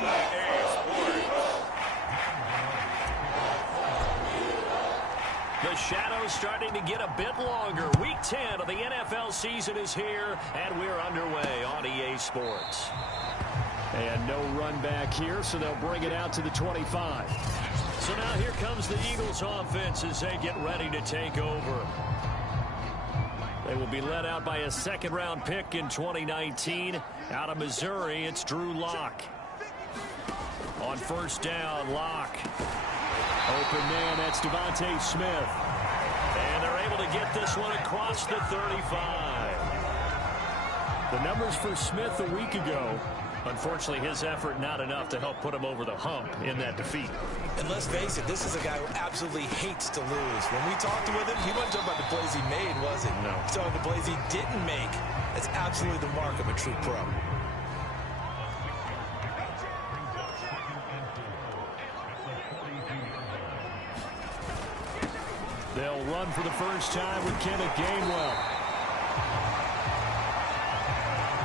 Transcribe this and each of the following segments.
EA Sports. The shadow's starting to get a bit longer. Week 10 of the NFL season is here, and we're underway on EA Sports. And no run back here, so they'll bring it out to the 25. So now here comes the Eagles offense as they get ready to take over. They will be led out by a second-round pick in 2019. Out of Missouri, it's Drew Lock. On first down, Lock. Open man, that's Devontae Smith. And they're able to get this one across the 35. The numbers for Smith a week ago. Unfortunately, his effort not enough to help put him over the hump in that defeat. And let's face it, this is a guy who absolutely hates to lose. When we talked with him, he wasn't talking about the plays he made, was he? No. He's talking about the plays he didn't make. That's absolutely the mark of a true pro. They'll run for the first time with Kenneth Gainwell.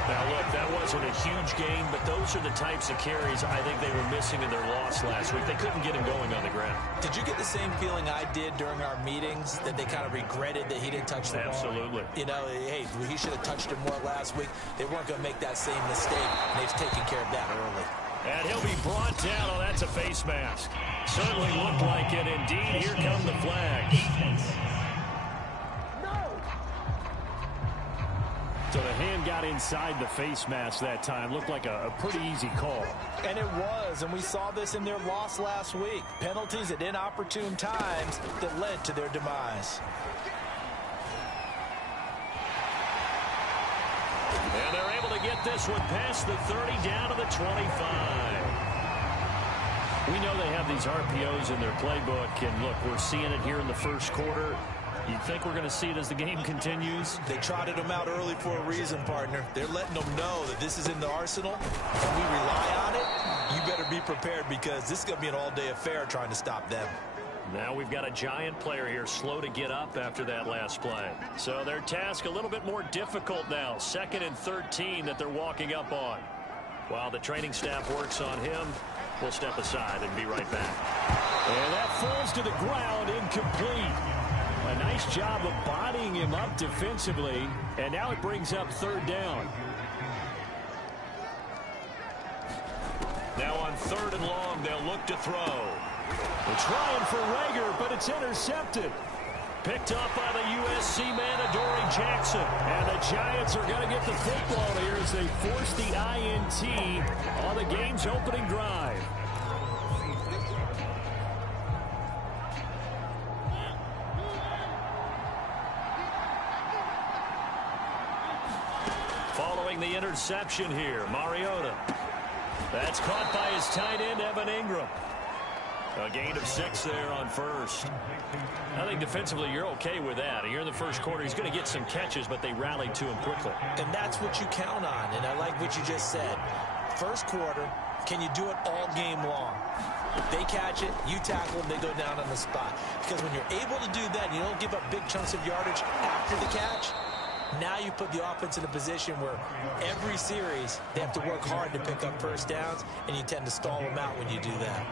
Now, look, that wasn't a huge game, but those are the types of carries I think they were missing in their loss last week. They couldn't get him going on the ground. Did you get the same feeling I did during our meetings, that they kind of regretted that he didn't touch the ball? Absolutely. You know, hey, he should have touched it more last week. They weren't going to make that same mistake, and they've taken care of that early. And he'll be brought down. Oh, that's a face mask. Certainly looked like it. Indeed, here come the flags. So the hand got inside the face mask that time. Looked like a pretty easy call. And it was, and we saw this in their loss last week. Penalties at inopportune times that led to their demise. And they're able to get this one past the 30 down to the 25. We know they have these RPOs in their playbook, and look, we're seeing it here in the first quarter. You think we're going to see it as the game continues? They trotted them out early for a reason, partner. They're letting them know that this is in the arsenal, and we rely on it. You better be prepared, because this is going to be an all-day affair trying to stop them. Now we've got a giant player here slow to get up after that last play. So their task a little bit more difficult now. 2nd and 13 that they're walking up on. While the training staff works on him, we'll step aside and be right back. And that falls to the ground, incomplete. A nice job of bodying him up defensively, and now it brings up 3rd down. Now on 3rd and long, they'll look to throw. They're trying for Rager, but it's intercepted. Picked up by the USC man, Adoree Jackson. And the Giants are going to get the football here as they force the INT on the game's opening drive. Following the interception here, Mariota. That's caught by his tight end, Evan Ingram. A gain of 6 there on first. I think defensively you're okay with that. Here in the first quarter, he's going to get some catches, but they rallied to him quickly. And that's what you count on, and I like what you just said. First quarter, can you do it all game long? If they catch it, you tackle them, they go down on the spot. Because when you're able to do that, and you don't give up big chunks of yardage after the catch, now you put the offense in a position where every series they have to work hard to pick up first downs, and you tend to stall them out when you do that.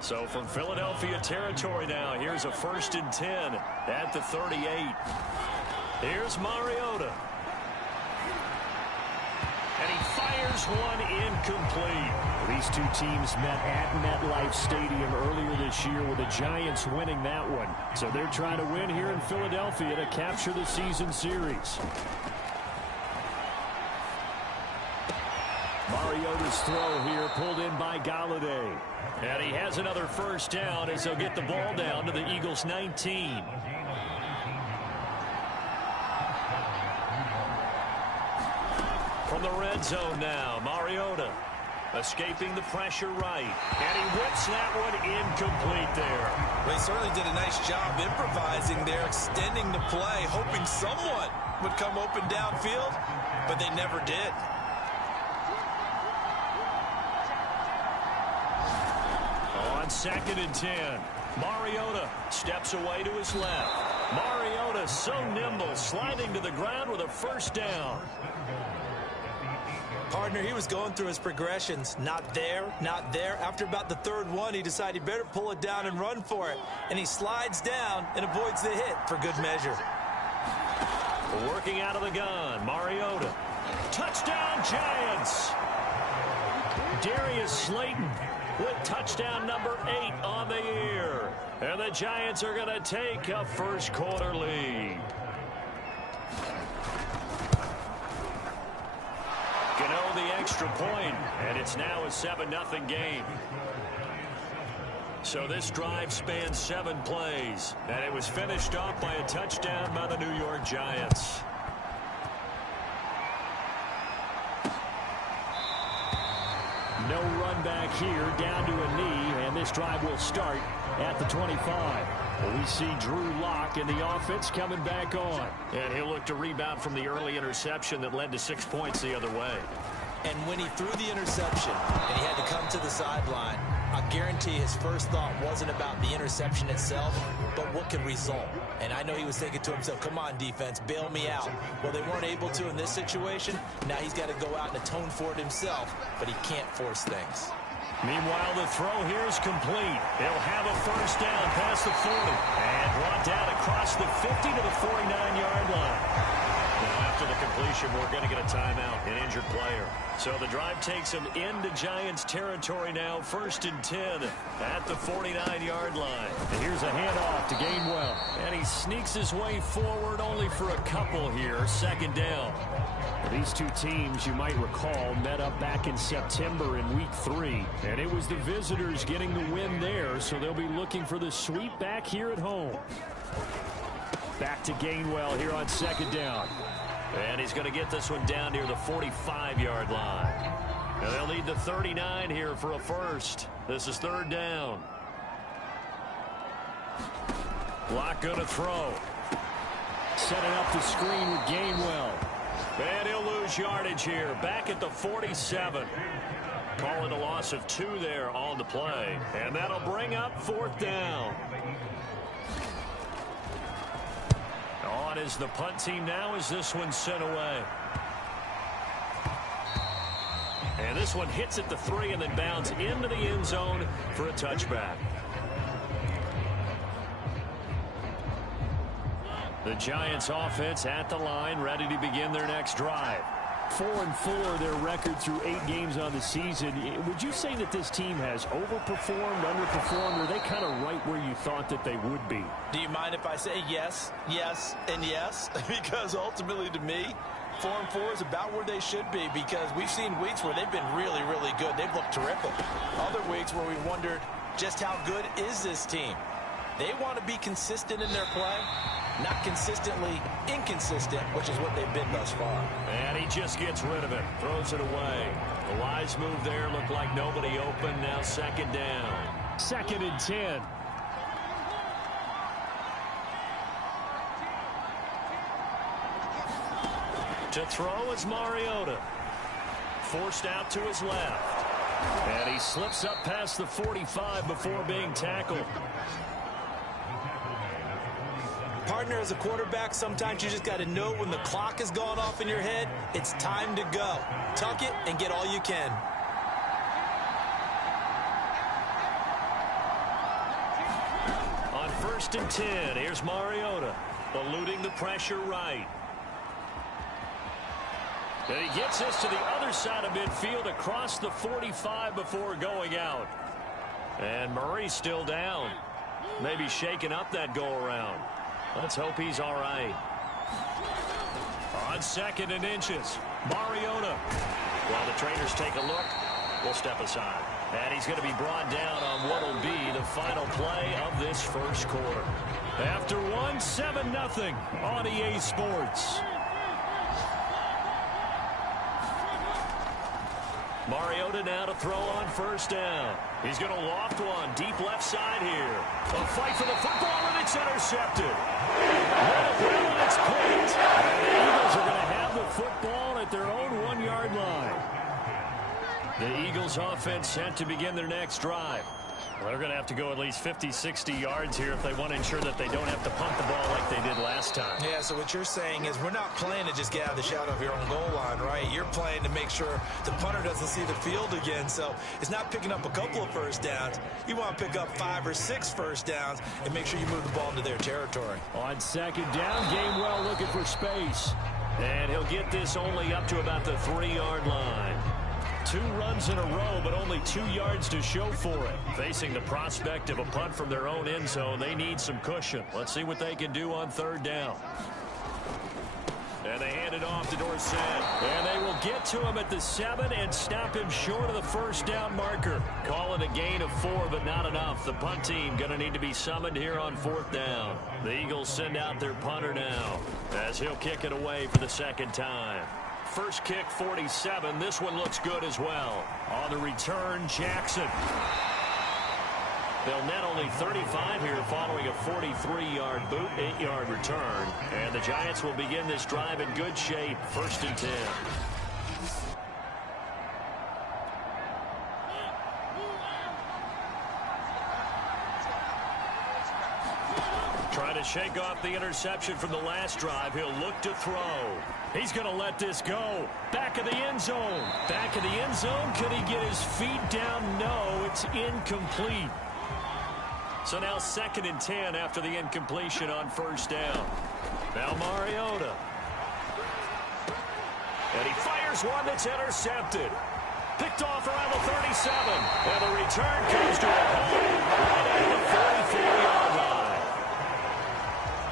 So from Philadelphia territory now, here's a 1st and 10 at the 38. Here's Mariota. And he fires one incomplete. These two teams met at MetLife Stadium earlier this year with the Giants winning that one. So they're trying to win here in Philadelphia to capture the season series. Mariota's throw here pulled in by Golladay. And he has another first down as they'll get the ball down to the Eagles' 19. From the red zone now, Mariota escaping the pressure right. And he whips that one incomplete there. They certainly did a nice job improvising there, extending the play, hoping someone would come open downfield, but they never did. On 2nd and 10, Mariota steps away to his left. Mariota so nimble, sliding to the ground with a first down. Partner, he was going through his progressions. Not there, not there. After about the third one, he decided he better pull it down and run for it. And he slides down and avoids the hit for good measure. Working out of the gun, Mariota. Touchdown, Giants! Darius Slayton with touchdown number 8 on the year. And the Giants are going to take a first quarter lead. Gano the extra point, and it's now a 7-0 game. So this drive spans 7 plays, and it was finished off by a touchdown by the New York Giants. No run back here, down to a knee, and this drive will start at the 25. We see Drew Lock in the offense coming back on. And he'll look to rebound from the early interception that led to 6 points the other way. And when he threw the interception and he had to come to the sideline, I guarantee his first thought wasn't about the interception itself, but what could result. And I know he was thinking to himself, come on, defense, bail me out. Well, they weren't able to in this situation. Now he's got to go out and atone for it himself, but he can't force things. Meanwhile, the throw here is complete. He'll have a first down past the 40 and brought down across the 50 to the 49-yard line. Now, after the completion, we're going to get a timeout, an injured player. So the drive takes him into Giants territory now, 1st and 10 at the 49-yard line. And here's a handoff to Gainwell. And he sneaks his way forward only for a couple here, 2nd down. These two teams, you might recall, met up back in September in Week 3. And it was the visitors getting the win there, so they'll be looking for the sweep back here at home. Back to Gainwell here on 2nd down. And he's going to get this one down near the 45-yard line. And they'll need the 39 here for a first. This is 3rd down. Lock going to throw. Setting up the screen with Gainwell. And he'll lose yardage here. Back at the 47. Call it a loss of 2 there on the play. And that'll bring up 4th down. On is the punt team now as this one's sent away. And this one hits at the 3 and then bounds into the end zone for a touchback. The Giants offense at the line, ready to begin their next drive. 4-4 their record through 8 games on the season. Would you say that this team has overperformed, underperformed, or are they kind of right where you thought that they would be? Do you mind if I say yes, yes, and yes? Because ultimately to me, 4-4 is about where they should be, because we've seen weeks where they've been really, really good. They've looked terrific. Other weeks where we wondered just how good is this team. They want to be consistent in their play, not consistently inconsistent, which is what they've been thus far. And he just gets rid of it, throws it away. The wise move there, looked like nobody open. Now 2nd down. 2nd and 10. To throw is Mariota. Forced out to his left. And he slips up past the 45 before being tackled. Partner, as a quarterback, sometimes you just got to know when the clock has gone off in your head, it's time to go. Tuck it and get all you can. On 1st and 10, here's Mariota, eluding the pressure right. And he gets this to the other side of midfield across the 45 before going out. And Murray's still down. Maybe shaking up that go-around. Let's hope he's all right. On 2nd and inches, Mariota. While the trainers take a look, we'll step aside. And he's going to be brought down on what will be the final play of this first quarter. After 7-0 on EA Sports. Mariota now to throw on 1st down. He's going to loft one deep left side here. A fight for the football, and it's intercepted. And it's picked. And the Eagles are going to have the football at their own 1-yard line. The Eagles offense set to begin their next drive. Well, they're going to have to go at least 50, 60 yards here if they want to ensure that they don't have to punt the ball like they did last time. Yeah, so what you're saying is we're not playing to just get out of the shadow of your own goal line, right? You're playing to make sure the punter doesn't see the field again. So it's not picking up a couple of first downs. You want to pick up 5 or 6 first downs and make sure you move the ball into their territory. On second down, Gainwell looking for space. And he'll get this only up to about the 3-yard line. 2 runs in a row, but only 2 yards to show for it. Facing the prospect of a punt from their own end zone, they need some cushion. Let's see what they can do on 3rd down. And they hand it off to Dorsett. And they will get to him at the 7 and stop him short of the first down marker. Call it a gain of 4, but not enough. The punt team going to need to be summoned here on 4th down. The Eagles send out their punter now as he'll kick it away for the 2nd time. First kick, 47. This one looks good as well. On the return, Jackson. They'll net only 35 here following a 43-yard boot, 8-yard return. And the Giants will begin this drive in good shape. 1st and 10. Trying to shake off the interception from the last drive. He'll look to throw. He's going to let this go. Back of the end zone. Back of the end zone. Could he get his feet down? No, it's incomplete. So now 2nd and 10 after the incompletion on 1st down. Now Mariota. And he fires one that's intercepted. Picked off around the 37. And the return comes to a home right at the 44-yard line.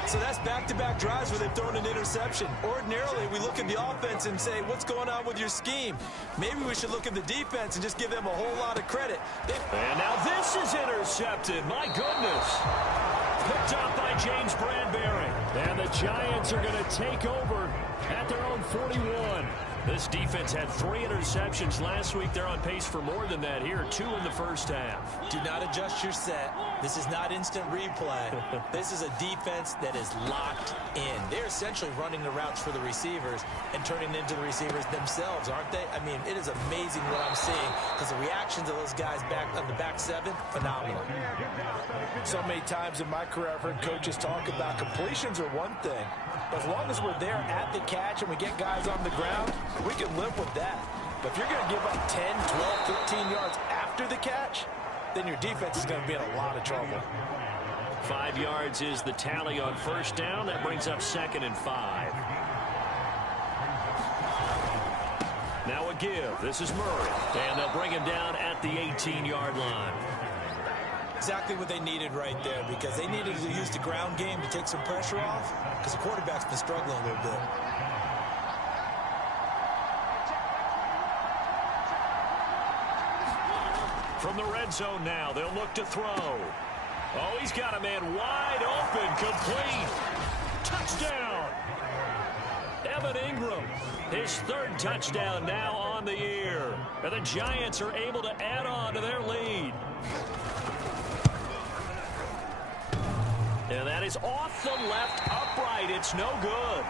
So that's back-to-back drives where they've thrown an interception. Ordinarily, we look at the offense and say, what's going on with your scheme? Maybe we should look at the defense and just give them a whole lot of credit. And now this is intercepted. My goodness. Picked up by James Bradbury. And the Giants are going to take over at their own 41. This defense had 3 interceptions last week. They're on pace for more than that here. 2 in the first half. Do not adjust your set. This is not instant replay. This is a defense that is locked in. They're essentially running the routes for the receivers and turning into the receivers themselves, aren't they? I mean, it is amazing what I'm seeing because the reactions of those guys back on the back 7, phenomenal. So many times in my career, I've heard coaches talk about completions are one thing. But as long as we're there at the catch and we get guys on the ground, we can live with that. But if you're going to give up 10, 12, 13 yards after the catch, then your defense is going to be in a lot of trouble. 5 yards is the tally on 1st down. That brings up 2nd and 5. Now a give. This is Murray. And they'll bring him down at the 18-yard line. Exactly what they needed right there because they needed to use the ground game to take some pressure off because the quarterback's been struggling a little bit. From the red zone now, they'll look to throw. Oh, he's got a man wide open, complete. Touchdown. Evan Ingram, his 3rd touchdown now on the year. And the Giants are able to add on to their lead. And that is off the left upright. It's no good.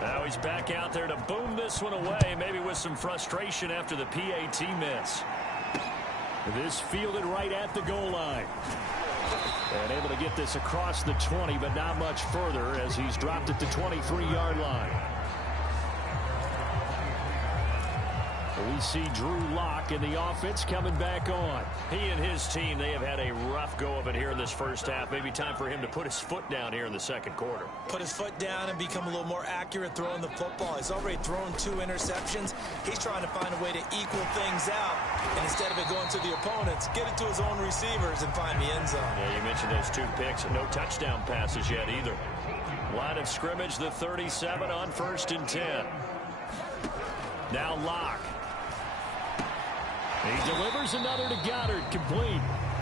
Now he's back out there to boom this one away, maybe with some frustration after the PAT miss. This fielded right at the goal line. And able to get this across the 20, but not much further as he's dropped at the 23-yard line. We see Drew Lock in the offense coming back on. He and his team, they have had a rough go of it here in this first half. Maybe time for him to put his foot down here in the 2nd quarter. Put his foot down and become a little more accurate throwing the football. He's already thrown 2 interceptions. He's trying to find a way to equal things out. And instead of it going to the opponents, get it to his own receivers and find the end zone. Yeah, you mentioned those 2 picks and no touchdown passes yet either. Line of scrimmage, the 37 on 1st and 10. Now Lock. He delivers another to Goddard, complete.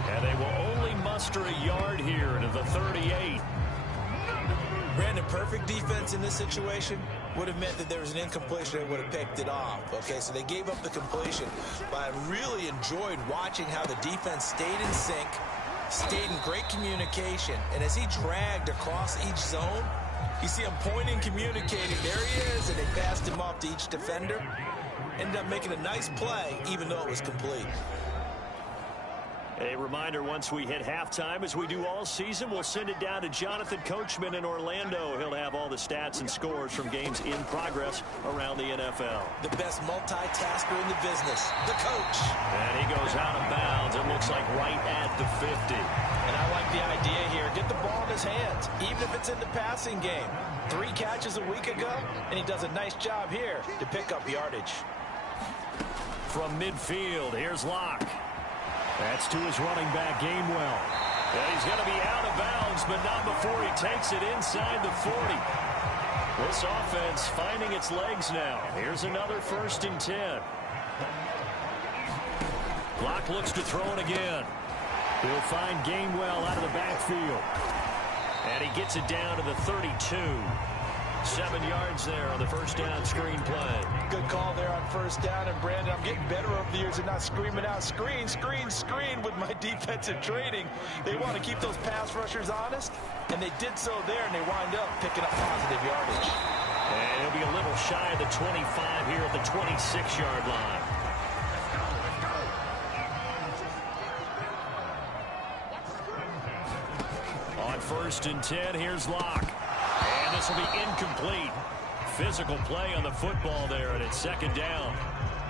And they will only muster a yard here to the 38. Brandon, perfect defense in this situation would have meant that there was an incompletion and would have picked it off. Okay, so they gave up the completion. But I really enjoyed watching how the defense stayed in sync, stayed in great communication. And as he dragged across each zone, You see him pointing, communicating. There he is, and they passed him off to each defender. Ended up making a nice play, even though it was complete. A reminder, once we hit halftime, as we do all season, we'll send it down to Jonathan Coachman in Orlando. He'll have all the stats and scores from games in progress around the NFL. The best multitasker in the business, the coach. And he goes out of bounds. It looks like right at the 50. And I like the idea here. Get the ball in his hands, even if it's in the passing game. 3 catches a week ago, and he does a nice job here to pick up yardage. From midfield, here's Locke. That's to his running back, Gainwell. And he's going to be out of bounds, but not before he takes it inside the 40. This offense finding its legs now. Here's another 1st and 10. Locke looks to throw it again. He'll find Gainwell out of the backfield. And he gets it down to the 32. 7 yards there on the 1st down screen play. Good call there on 1st down. And, Brandon, I'm getting better over the years and not screaming out, screen, screen, screen with my defensive training. They want to keep those pass rushers honest, and they did so there, and they wind up picking up positive yardage. And he'll be a little shy of the 25 here at the 26-yard line. On 1st and 10, here's Locke. And this will be incomplete. Physical play on the football there, and it's 2nd down.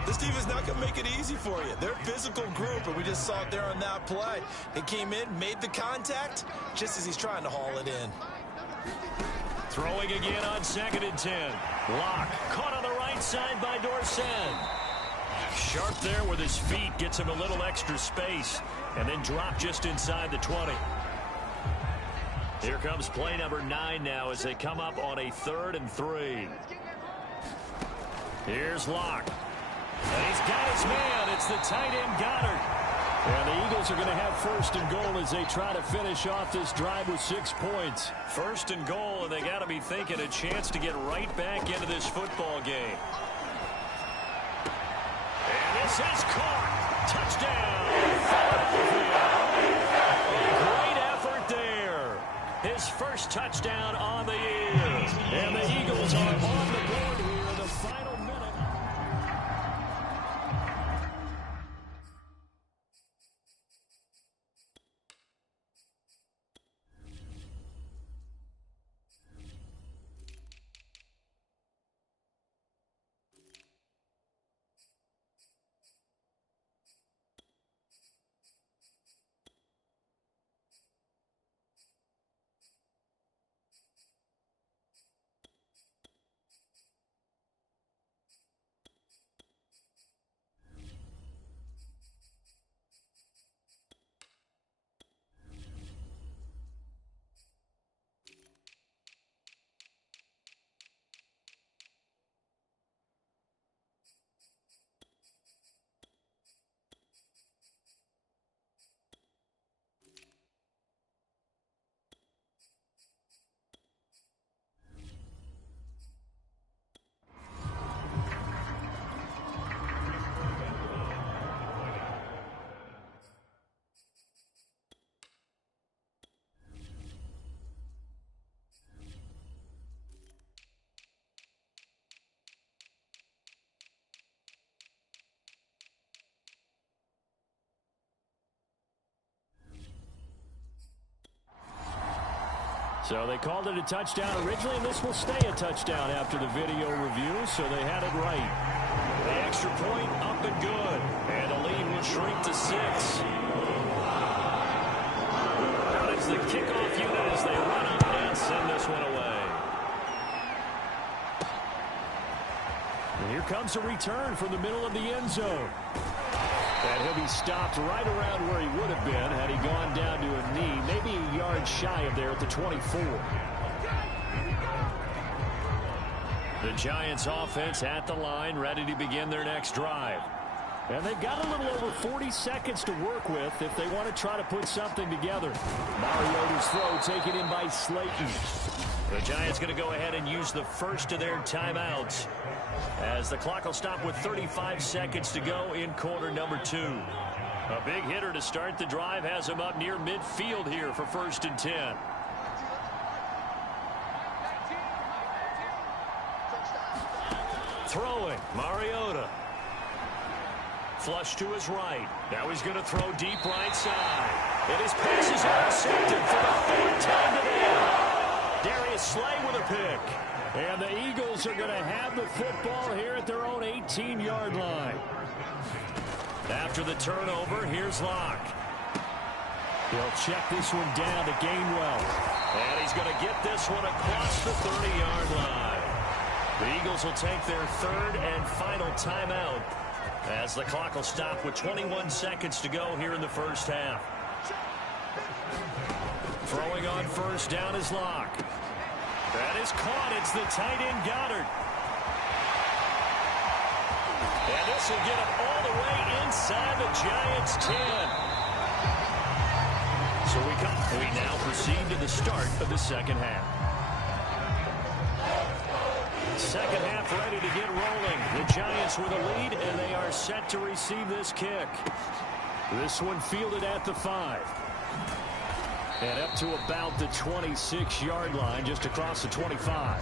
This team is not going to make it easy for you. They're a physical group, and we just saw it there on that play. They came in, made the contact, just as he's trying to haul it in. Throwing again on 2nd and 10. Locke caught on the right side by Dorsett. Sharp there with his feet, gets him a little extra space, and then dropped just inside the 20. Here comes play number 9 now as they come up on a 3rd and 3. Here's Locke. And he's got his man. It's the tight end Goddard. And the Eagles are going to have 1st and goal as they try to finish off this drive with 6 points. 1st and goal, and they got to be thinking a chance to get right back into this football game. And this is caught. Touchdown. Great effort there. His first touchdown on the year. And the Eagles are on the board here in the final minute. So they called it a touchdown originally, and this will stay a touchdown after the video review, so they had it right. The extra point up and good, and the lead will shrink to 6. That is the kickoff unit as they run up and send this one away. And here comes a return from the middle of the end zone. And he'll be stopped right around where he would have been had he gone down to a knee, maybe a yard shy of there at the 24. The Giants offense at the line, ready to begin their next drive. And they've got a little over 40 seconds to work with if they want to try to put something together. Mariota's throw taken in by Slayton. The Giants going to go ahead and use the first of their timeouts, as the clock will stop with 35 seconds to go in quarter number 2. A big hitter to start the drive has him up near midfield here for 1st and 10. Throwing, Mariota. Flush to his right. Now he's going to throw deep right side. And his pass is intercepted for the third time today. Darius Slay with a pick. And the Eagles are going to have the football here at their own 18-yard line. After the turnover, here's Locke. He'll check this one down to Gainwell. And he's going to get this one across the 30-yard line. The Eagles will take their third and final timeout as the clock will stop with 21 seconds to go here in the first half. Throwing on first down is Locke. That is caught. It's the tight end Goddard. And this will get him all the way inside the Giants' 10. So we now proceed to the start of the second half. Second half ready to get rolling. The Giants with a lead, and they are set to receive this kick. This one fielded at the 5. And up to about the 26-yard line, just across the 25.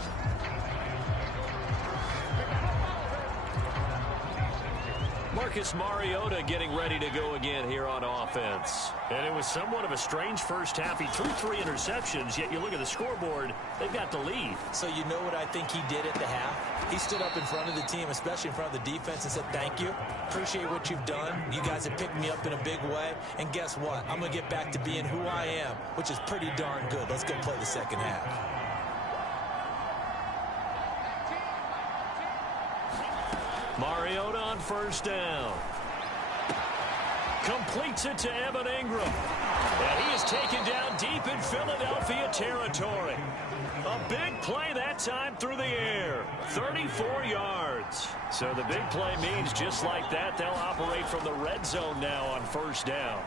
Marcus Mariota getting ready to go again here on offense. And it was somewhat of a strange first half. He threw 3 interceptions, yet you look at the scoreboard, they've got the lead. So you know what I think he did at the half? He stood up in front of the team, especially in front of the defense, and said, thank you. Appreciate what you've done. You guys have picked me up in a big way. And guess what? I'm going to get back to being who I am, which is pretty darn good. Let's go play the second half. Mariota on first down. Completes it to Evan Ingram. And he is taken down deep in Philadelphia territory. A big play that time through the air. 34 yards. So the big play means just like that, they'll operate from the red zone now on first down.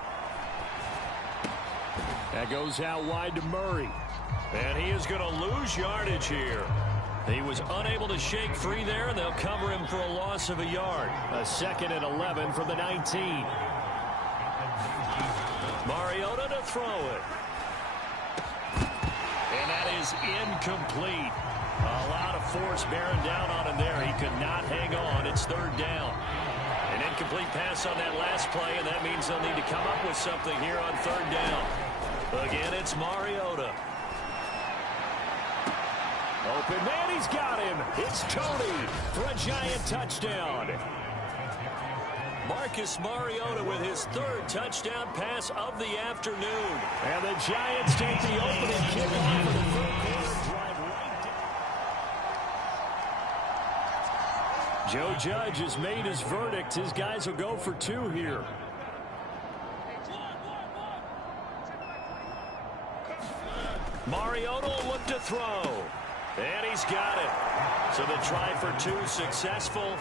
That goes out wide to Murray. And he is going to lose yardage here. He was unable to shake free there, and they'll cover him for a loss of a yard. A 2nd and 11 from the 19. Mariota to throw it. And that is incomplete. A lot of force bearing down on him there. He could not hang on. It's third down. An incomplete pass on that last play, and that means they'll need to come up with something here on third down. Again, it's Mariota. Open man, he's got him. It's Tony for a Giant touchdown. Marcus Mariota with his third touchdown pass of the afternoon. And the Giants take the opening kickoff of the third quarter. Joe Judge has made his verdict. His guys will go for 2 here. Mariota will look to throw. And he's got it. So the try for 2 successful.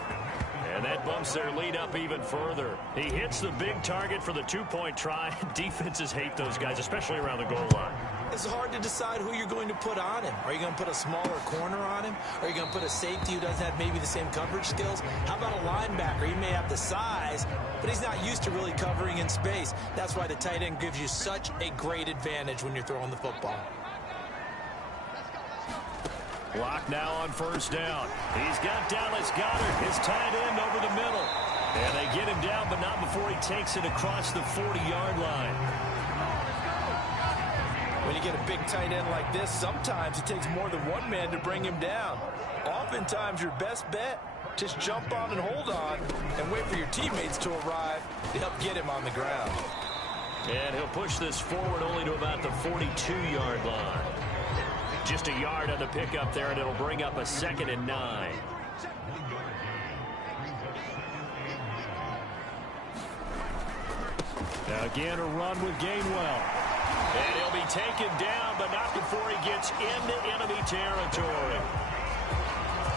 And that bumps their lead up even further. He hits the big target for the 2-point try. Defenses hate those guys, especially around the goal line. It's hard to decide who you're going to put on him. Are you going to put a smaller corner on him? Are you going to put a safety who doesn't have maybe the same coverage skills? How about a linebacker? He may have the size, but he's not used to really covering in space. That's why the tight end gives you such a great advantage when you're throwing the football. Locke now on first down. He's got Dallas Goedert, his tight end, over the middle. And they get him down, but not before he takes it across the 40-yard line. When you get a big tight end like this, sometimes it takes more than one man to bring him down. Oftentimes, your best bet, just jump on and hold on and wait for your teammates to arrive to help get him on the ground. And he'll push this forward only to about the 42-yard line. Just a yard on the pickup there, and it'll bring up a 2nd and 9. Now again, a run with Gainwell. And he'll be taken down, but not before he gets into enemy territory.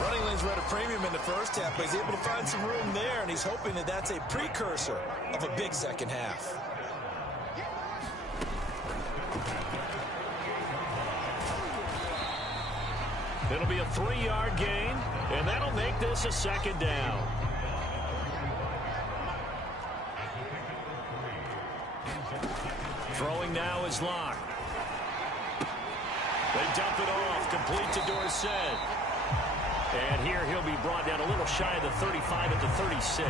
Running lanes were at a premium in the first half, but he's able to find some room there, and he's hoping that that's a precursor of a big second half. It'll be a 3-yard gain, and that'll make this a 2nd down. Throwing now is Locke. They dump it off, complete to Dorsett. And here he'll be brought down a little shy of the 35 at the 36.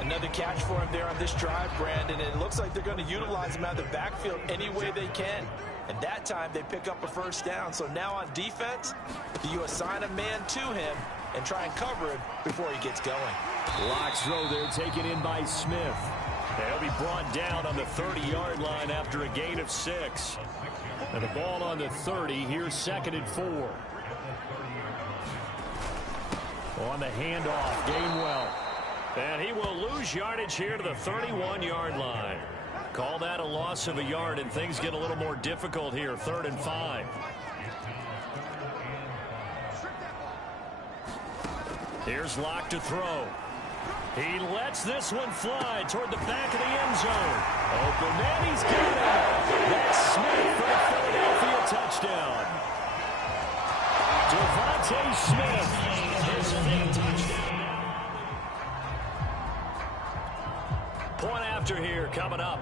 Another catch for him there on this drive, Brandon. It looks like they're going to utilize him out of the backfield any way they can. And that time they pick up a first down. So now on defense, you assign a man to him and try and cover him before he gets going. Lock's throw there taken in by Smith. They'll be brought down on the 30-yard line after a gain of 6. And the ball on the 30. Here's 2nd and 4. On the handoff, Gainwell. And he will lose yardage here to the 31-yard line. Call that a loss of a yard, and things get a little more difficult here. 3rd and 5. Here's Lock to throw. He lets this one fly toward the back of the end zone. Open man, he's got it. That's Smith for the Philadelphia touchdown. Devontae Smith, his 5th touchdown. Point after here coming up.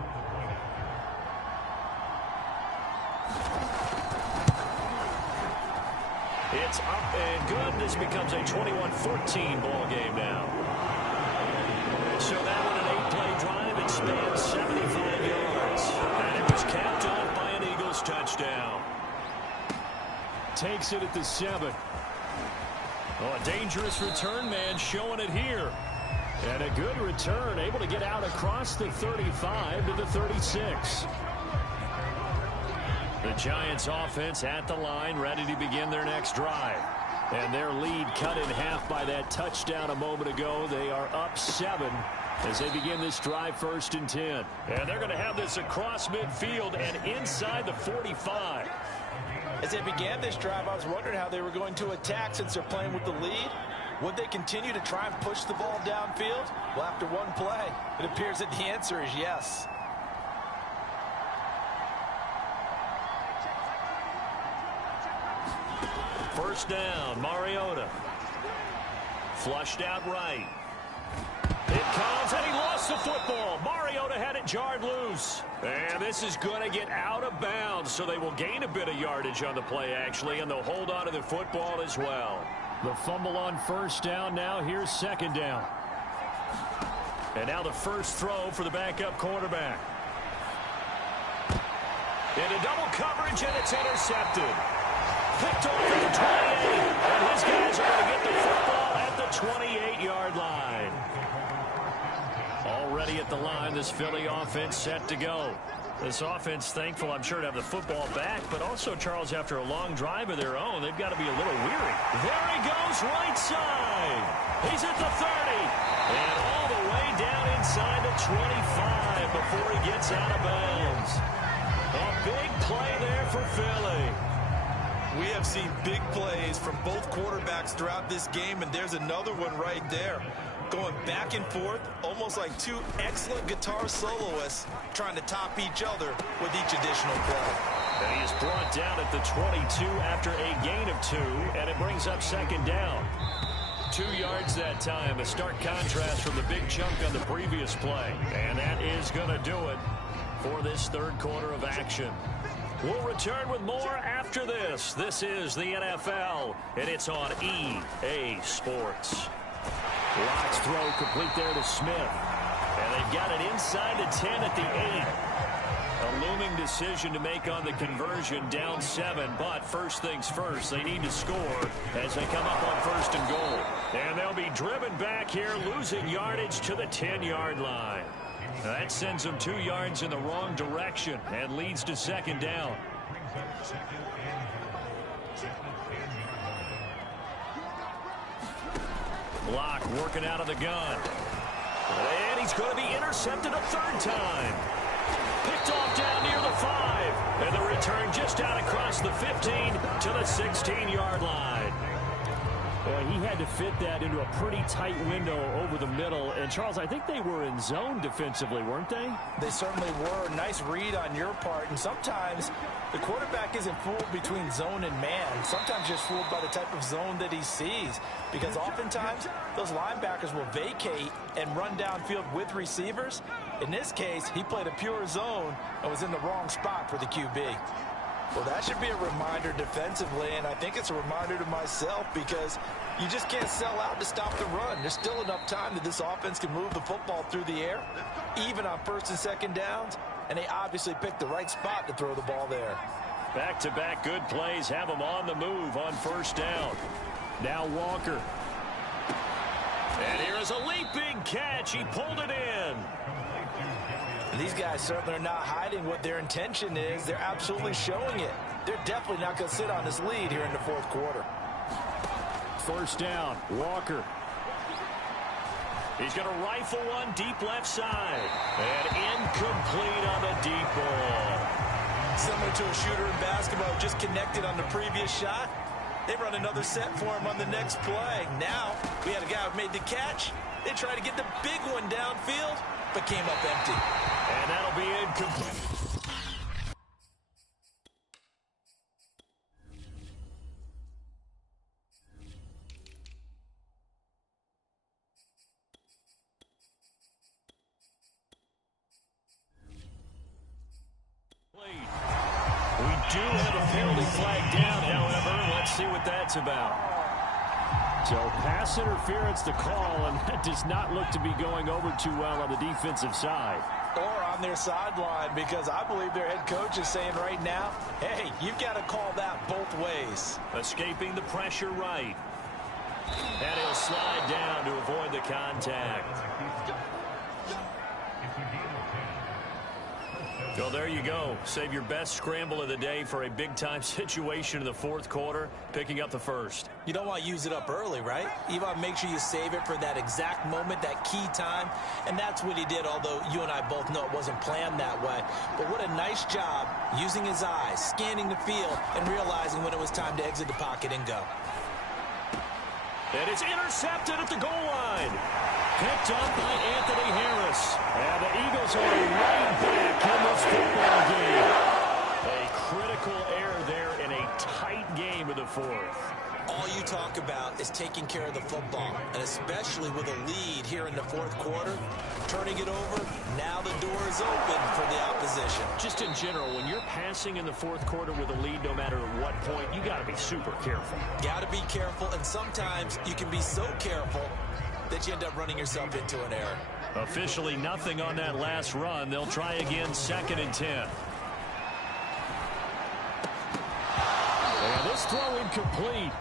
It's up and good. This becomes a 21-14 ball game now. So that one an 8-play drive. It spans 75 yards. And it was capped off by an Eagles touchdown. Takes it at the 7. Oh, a dangerous return man showing it here. And a good return, able to get out across the 35 to the 36. The Giants offense at the line, ready to begin their next drive. And their lead cut in half by that touchdown a moment ago. They are up 7 as they begin this drive, 1st and 10. And they're going to have this across midfield and inside the 45. As they began this drive, I was wondering how they were going to attack since they're playing with the lead. Would they continue to try and push the ball downfield? Well, after one play, it appears that the answer is yes. First down, Mariota. Flushed out right. It comes, and he lost the football. Mariota had it jarred loose. And this is going to get out of bounds, so they will gain a bit of yardage on the play, actually, and they'll hold on to the football as well. The fumble on first down. Now here's 2nd down. And now the first throw for the backup quarterback. Into double coverage, and it's intercepted. Picked off at the 28, and his guys are going to get the football at the 28-yard line. Already at the line, this Philly offense set to go. This offense thankful, I'm sure, to have the football back, but also, Charles, after a long drive of their own, they've got to be a little weary. There he goes, right side. He's at the 30, and all the way down inside the 25 before he gets out of bounds. A big play there for Philly. We have seen big plays from both quarterbacks throughout this game, and there's another one right there. Going back and forth, almost like two excellent guitar soloists trying to top each other with each additional play. And he is brought down at the 22 after a gain of 2, and it brings up 2nd down. 2 yards that time, a stark contrast from the big chunk on the previous play. And that is going to do it for this 3rd quarter of action. We'll return with more after this. This is the NFL, and it's on EA Sports. Lock's throw complete there to Smith. And they've got it inside the 10 at the 8. A looming decision to make on the conversion, down 7. But first things first, they need to score as they come up on 1st and goal. And they'll be driven back here, losing yardage to the 10-yard line. That sends them 2 yards in the wrong direction and leads to 2nd down. Lock working out of the gun. And he's going to be intercepted a 3rd time. Picked off down near the 5. And the return just out across the 15 to the 16-yard line. Boy, he had to fit that into a pretty tight window over the middle. And, Charles, I think they were in zone defensively, weren't they? They certainly were. Nice read on your part. And sometimes the quarterback isn't fooled between zone and man. Sometimes just fooled by the type of zone that he sees. Because oftentimes, those linebackers will vacate and run downfield with receivers. In this case, he played a pure zone and was in the wrong spot for the QB. Well, that should be a reminder defensively, and I think it's a reminder to myself because you just can't sell out to stop the run. There's still enough time that this offense can move the football through the air, even on first and second downs, and they obviously picked the right spot to throw the ball there. Back-to-back good plays have them on the move on first down. Now Walker. And here is a leaping catch. He pulled it in. These guys certainly are not hiding what their intention is. They're absolutely showing it. They're definitely not going to sit on this lead here in the fourth quarter. First down, Walker. He's going to rifle one deep left side. And incomplete on the deep ball. Similar to a shooter in basketball who just connected on the previous shot. They run another set for him on the next play. Now, we had a guy who made the catch. They tried to get the big one downfield, but came up empty. And that'll be incomplete. We do have a penalty flag down, however. Let's see what that's about. So pass interference to call, and that does not look to be going over too well on the defensive side. Or on their sideline, because I believe their head coach is saying right now, hey, you've got to call that both ways. Escaping the pressure right. And he'll slide down to avoid the contact. Well, there you go. Save your best scramble of the day for a big-time situation in the fourth quarter, picking up the first. You don't want to use it up early, right? You want to make sure you save it for that exact moment, that key time. And that's what he did, although you and I both know it wasn't planned that way. But what a nice job using his eyes, scanning the field, and realizing when it was time to exit the pocket and go. And it's intercepted at the goal line. Picked up by Anthony Harris. And the Eagles are right back in this football game. A critical error there in a tight game of the fourth. All you talk about is taking care of the football, and especially with a lead here in the fourth quarter, turning it over, now the door is open for the opposition. Just in general, when you're passing in the fourth quarter with a lead, no matter at what point, you got to be super careful. Got to be careful, and sometimes you can be so careful that you end up running yourself into an error. Officially nothing on that last run. They'll try again, 2nd and 10. And this throw incomplete.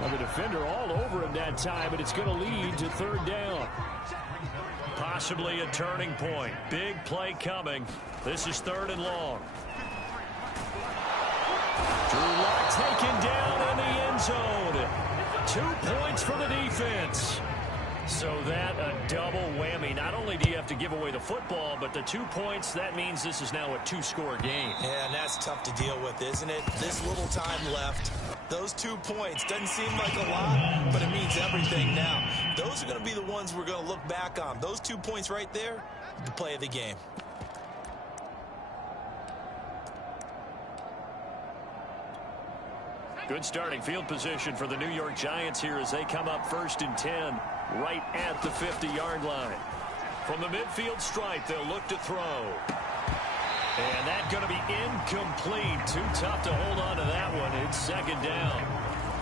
Well, the defender all over him that time, but it's going to lead to 3rd down. Possibly a turning point. Big play coming. This is 3rd and long. Drew Lock taken down in the end zone. 2 points for the defense. So that a double whammy. Not only do you have to give away the football, but the 2 points, that means this is now a 2-score game. Yeah, and that's tough to deal with, isn't it? This little time left. Those 2 points doesn't seem like a lot, but it means everything now. Those are going to be the ones we're going to look back on. Those 2 points right there, the play of the game. Good starting field position for the New York Giants here as they come up 1st and 10. Right at the 50-yard line. From the midfield stripe, they'll look to throw. And that's going to be incomplete. Too tough to hold on to that one. It's 2nd down.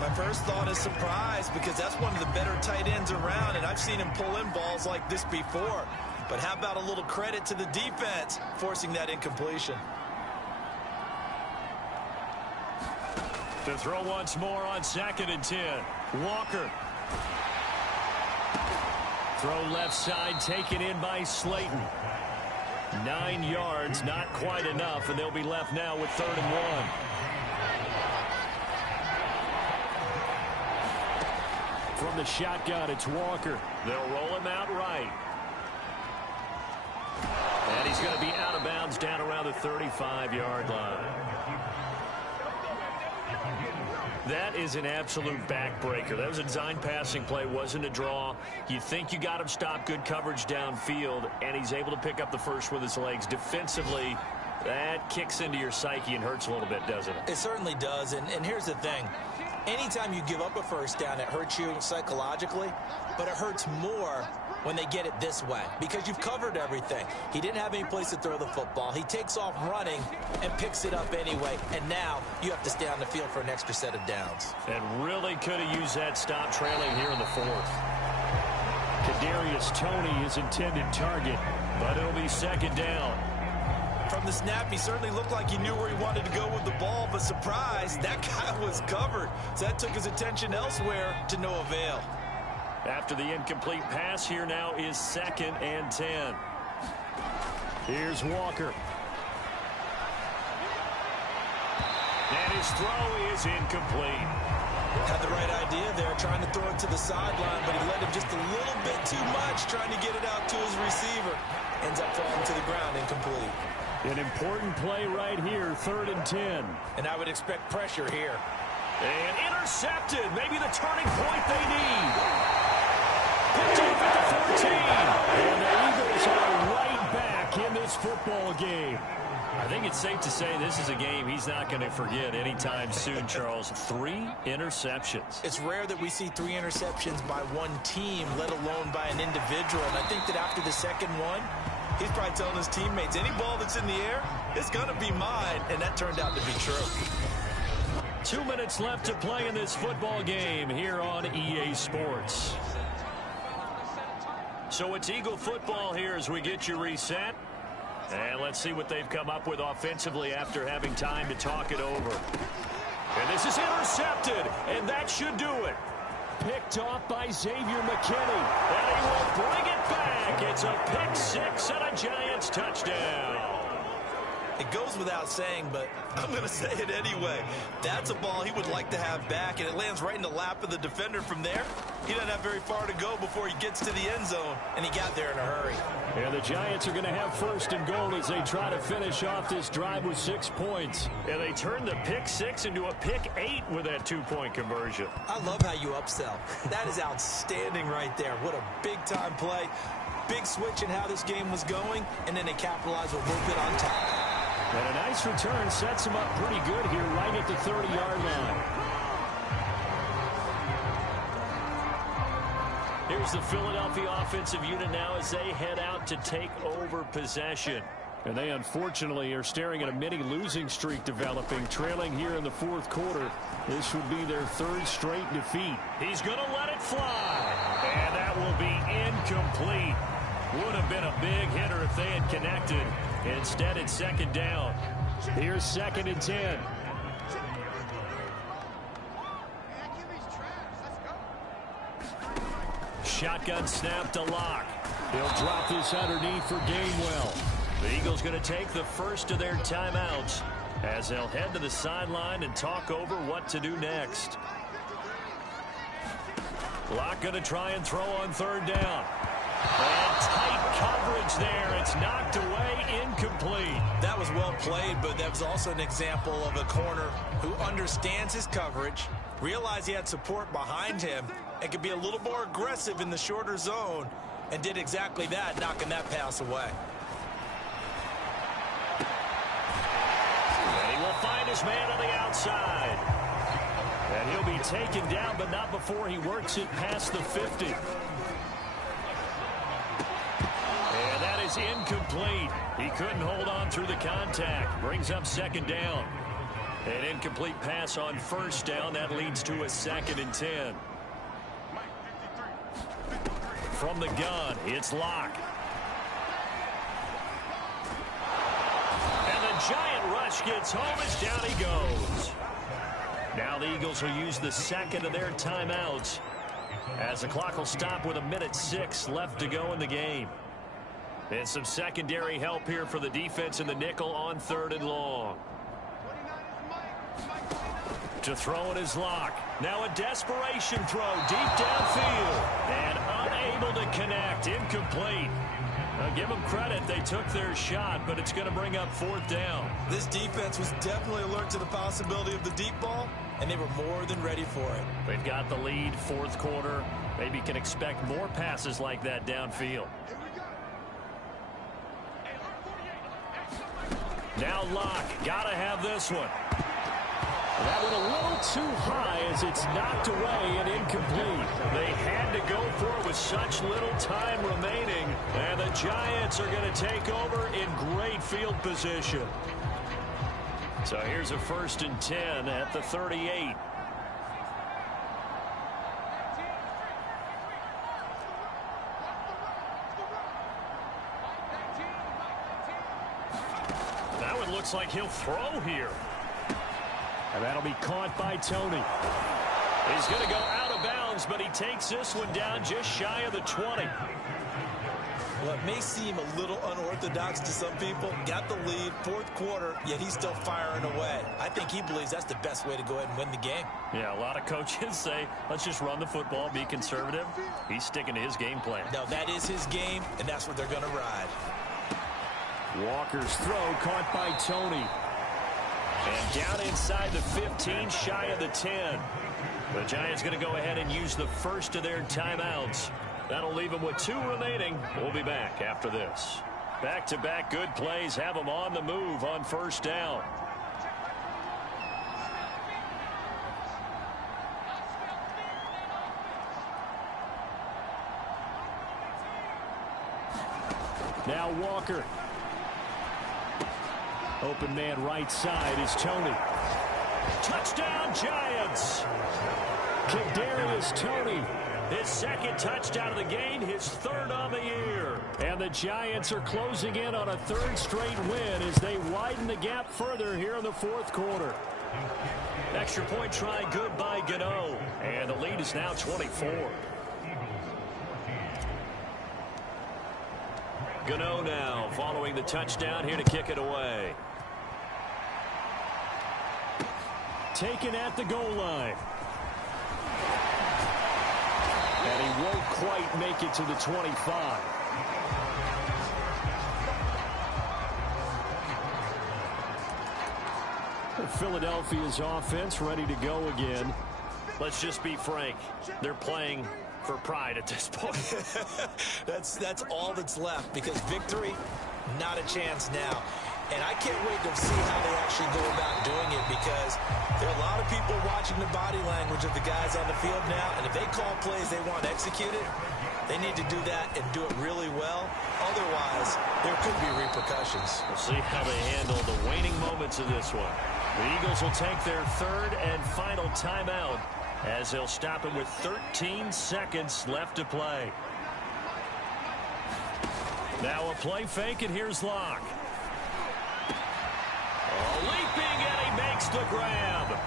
My first thought is surprise because that's one of the better tight ends around, and I've seen him pull in balls like this before. But how about a little credit to the defense forcing that incompletion? To throw once more on 2nd and 10. Walker. Throw left side, taken in by Slayton. 9 yards, not quite enough, and they'll be left now with 3rd and 1. From the shotgun, it's Walker. They'll roll him out right. And he's going to be out of bounds down around the 35-yard line. That is an absolute backbreaker. That was a design passing play, wasn't a draw. You think you got him stopped, good coverage downfield, and he's able to pick up the first with his legs. Defensively, that kicks into your psyche and hurts a little bit, doesn't it? It certainly does, and here's the thing. Anytime you give up a first down, it hurts you psychologically, but it hurts more when they get it this way because you've covered everything. He didn't have any place to throw the football. He takes off running and picks it up anyway, and now you have to stay on the field for an extra set of downs. And really could have used that stop trailing here in the fourth. Kadarius Toney, his intended target, but it'll be second down. From the snap, he certainly looked like he knew where he wanted to go with the ball, but surprise, that guy was covered. So that took his attention elsewhere to no avail. After the incomplete pass, here now is 2nd and 10. Here's Walker. And his throw is incomplete. Had the right idea there, trying to throw it to the sideline, but he led him just a little bit too much, trying to get it out to his receiver. Ends up falling to the ground, incomplete. An important play right here, 3rd and 10. And I would expect pressure here. And intercepted. Maybe the turning point they need. Picked off at the 14. And the Eagles are right back in this football game. I think it's safe to say this is a game he's not going to forget anytime soon, Charles. 3 interceptions. It's rare that we see 3 interceptions by one team, let alone by an individual. And I think that after the second one, he's probably telling his teammates, any ball that's in the air, it's going to be mine. And that turned out to be true. 2 minutes left to play in this football game here on EA Sports. So it's Eagle football here as we get you reset. And let's see what they've come up with offensively after having time to talk it over. And this is intercepted, and that should do it. Picked off by Xavier McKinney. And he will bring it back. It's a pick 6 and a Giants touchdown. It goes without saying, but I'm going to say it anyway. That's a ball he would like to have back, and it lands right in the lap of the defender from there. He doesn't have very far to go before he gets to the end zone, and he got there in a hurry. And the Giants are going to have 1st and goal as they try to finish off this drive with 6 points. And they turned the pick 6 into a pick 8 with that 2-point conversion. I love how you upsell. That is outstanding right there. What a big-time play. Big switch in how this game was going, and then they capitalized with a little bit on top. And a nice return sets him up pretty good here right at the 30-yard line. Here's the Philadelphia offensive unit now as they head out to take over possession. And they unfortunately are staring at a mini losing streak developing, trailing here in the 4th quarter. This would be their 3rd straight defeat. He's going to let it fly. And that will be incomplete. Would have been a big hitter if they had connected. Instead, it's 2nd down. Here's 2nd and 10. Shotgun snap to Locke. He'll drop this underneath for Gainwell. The Eagles going to take the first of their timeouts as they'll head to the sideline and talk over what to do next. Locke going to try and throw on 3rd down. And tight coverage there. It's knocked away, incomplete. That was well played, but that was also an example of a corner who understands his coverage, realized he had support behind him, and could be a little more aggressive in the shorter zone, and did exactly that, knocking that pass away. And he will find his man on the outside. And he'll be taken down, but not before he works it past the 50. And that is incomplete. He couldn't hold on through the contact. Brings up 2nd down. An incomplete pass on 1st down. That leads to a 2nd and 10. From the gun, it's Locke. And the giant rush gets home as down he goes. Now the Eagles will use the 2nd of their timeouts as the clock will stop with 1:06 left to go in the game. And some secondary help here for the defense in the nickel on 3rd and long. To throw it is Locke. Now a desperation throw deep downfield. And unable to connect. Incomplete. Give them credit. They took their shot, but it's going to bring up 4th down. This defense was definitely alert to the possibility of the deep ball, and they were more than ready for it. They've got the lead, 4th quarter. Maybe can expect more passes like that downfield. Now Locke, gotta have this one. That went a little too high as it's knocked away and incomplete. They had to go for it with such little time remaining, and the Giants are going to take over in great field position. So here's a 1st and 10 at the 38. Now it looks like he'll throw here. And that'll be caught by Tony. He's going to go out of bounds, but he takes this one down just shy of the 20. Well, it may seem a little unorthodox to some people. Got the lead, 4th quarter, yet he's still firing away. I think he believes that's the best way to go ahead and win the game. Yeah, a lot of coaches say, let's just run the football, be conservative. He's sticking to his game plan. No, that is his game, and that's what they're going to ride. Walker's throw caught by Tony. And down inside the 15, shy of the 10. The Giants going to go ahead and use the first of their timeouts. That'll leave them with 2 remaining. We'll be back after this. Back-to-back good plays have them on the move on 1st down. Now Walker. Open man right side is Tony. Touchdown Giants. Kadarius Toney. His 2nd touchdown of the game, his 3rd on the year. And the Giants are closing in on a 3rd straight win as they widen the gap further here in the 4th quarter. Extra point try good by Gano. And the lead is now 24. Gano now following the touchdown here to kick it away. Taken at the goal line. And he won't quite make it to the 25. Philadelphia's offense ready to go again. Let's just be frank. They're playing for pride at this point. That's all that's left, because victory, not a chance now. And I can't wait to see how they actually go about doing it, because there are a lot of people watching the body language of the guys on the field now, and if they call plays they want executed, they need to do that and do it really well. Otherwise, there could be repercussions. We'll see how they handle the waning moments of this one. The Eagles will take their 3rd and final timeout as they'll stop it with 13 seconds left to play. Now a play fake, and here's Locke. Leaping, and he makes the grab.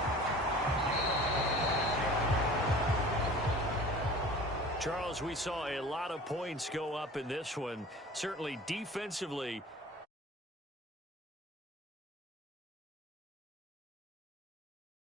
Charles, we saw a lot of points go up in this one. Certainly defensively,